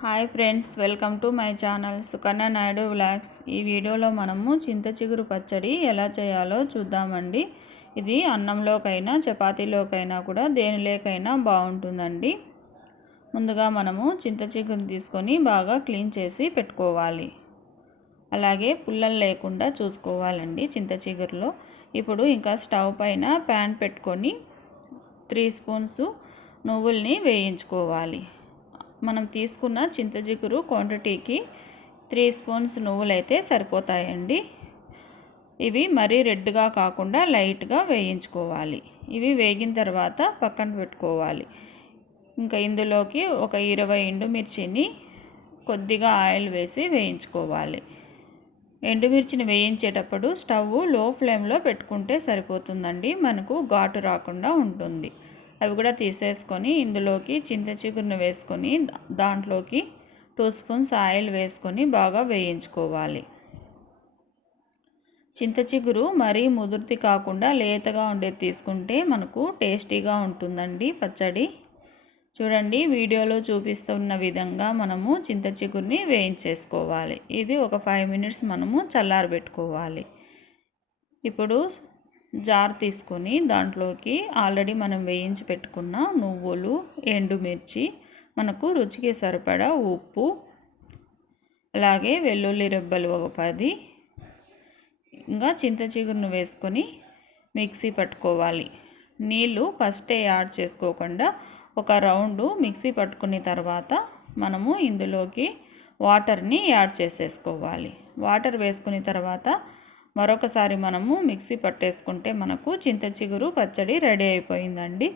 Hi friends welcome to my channel Sukanya Naidu vlogs. ఈ వీడియోలో మనము చింత చిగురు పచ్చడి ఎలా చేయాలో చూద్దామండి. ఇది అన్నంలోకైనా చపాతీలోకైనా కూడా దేనిలోకైనా బాగుంటుందండి. ముందుగా మనము చింత చిగురు తీసుకొని బాగా క్లీన్ చేసి పెట్టుకోవాలి. అలాగే పుల్లలు లేకుండా చూసుకోవాలండి చింత చిగురులో. ఇప్పుడు ఇంకా స్టవ్ పైన ప్యాన్ పెట్టుకొని త్రీ స్పూన్స్ నువ్వుల్ని వేయించుకోవాలి. మనం తీసుకున్న చింతజిగురు క్వాంటిటీకి త్రీ స్పూన్స్ నువ్వులైతే సరిపోతాయండి. ఇవి మరీ రెడ్గా కాకుండా లైట్గా వేయించుకోవాలి. ఇవి వేగిన తర్వాత పక్కన పెట్టుకోవాలి. ఇంకా ఇందులోకి ఒక ఇరవై ఎండుమిర్చిని కొద్దిగా ఆయిల్ వేసి వేయించుకోవాలి. ఎండుమిర్చిని వేయించేటప్పుడు స్టవ్లో ఫ్లేమ్లో పెట్టుకుంటే సరిపోతుందండి. మనకు ఘాటు రాకుండా ఉంటుంది. అవి కూడా తీసేసుకొని ఇందులోకి చింత చిగురును వేసుకొని దాంట్లోకి టూ స్పూన్స్ ఆయిల్ వేసుకొని బాగా వేయించుకోవాలి. చింత చిగురు మరీ ముదుర్తి కాకుండా లేతగా ఉండేది తీసుకుంటే మనకు టేస్టీగా ఉంటుందండి పచ్చడి. చూడండి వీడియోలో చూపిస్తున్న విధంగా మనము చింత చిగురిని వేయించేసుకోవాలి. ఇది ఒక ఫైవ్ మినిట్స్ మనము చల్లారబెట్టుకోవాలి. ఇప్పుడు జార్ తీసుకొని దాంట్లోకి ఆల్రెడీ మనం వేయించి పెట్టుకున్న నువ్వులు ఎండుమిర్చి మనకు రుచికి సరిపడా ఉప్పు అలాగే వెల్లుల్లి రెబ్బలు ఒక పది. ఇంకా చింత చిగురును వేసుకొని మిక్సీ పట్టుకోవాలి. నీళ్ళు ఫస్టే యాడ్ చేసుకోకుండా ఒక రౌండు మిక్సీ పట్టుకున్న తర్వాత మనము ఇందులోకి వాటర్ని యాడ్ చేసేసుకోవాలి. వాటర్ వేసుకున్న తర్వాత మరొకసారి మనము మిక్సీ పట్టేసుకుంటే మనకు చింత చిగురు పచ్చడి రెడీ అయిపోయిందండి.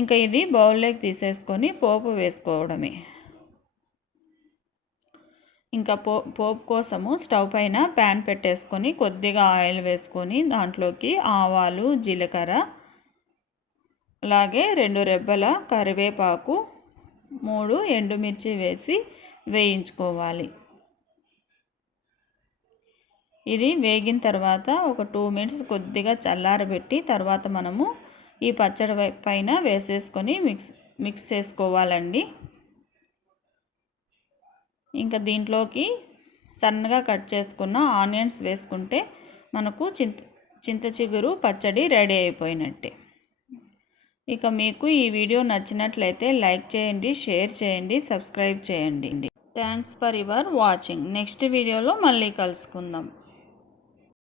ఇంకా ఇది బౌల్లోకి తీసేసుకొని పోపు వేసుకోవడమే. ఇంకా పో పోపు కోసము స్టవ్ పైన ప్యాన్ పెట్టేసుకొని కొద్దిగా ఆయిల్ వేసుకొని దాంట్లోకి ఆవాలు జీలకర్ర అలాగే రెండు రెబ్బల కరివేపాకు మూడు ఎండుమిర్చి వేసి వేయించుకోవాలి. ఇది వేగిన తర్వాత ఒక టూ మినిట్స్ కొద్దిగా చల్లారబెట్టి తర్వాత మనము ఈ పచ్చడి పైన వేసేసుకొని మిక్స్ మిక్స్ చేసుకోవాలండి. ఇంకా దీంట్లోకి సన్నగా కట్ చేసుకున్న ఆనియన్స్ వేసుకుంటే మనకు చింత చింత చిగురు పచ్చడి రెడీ అయిపోయినట్టే. ఇక మీకు ఈ వీడియో నచ్చినట్లయితే లైక్ చేయండి షేర్ చేయండి సబ్స్క్రైబ్ చేయండి. Thanks for your watching next వీడియోలో మళ్ళీ కలుసుకుందాం.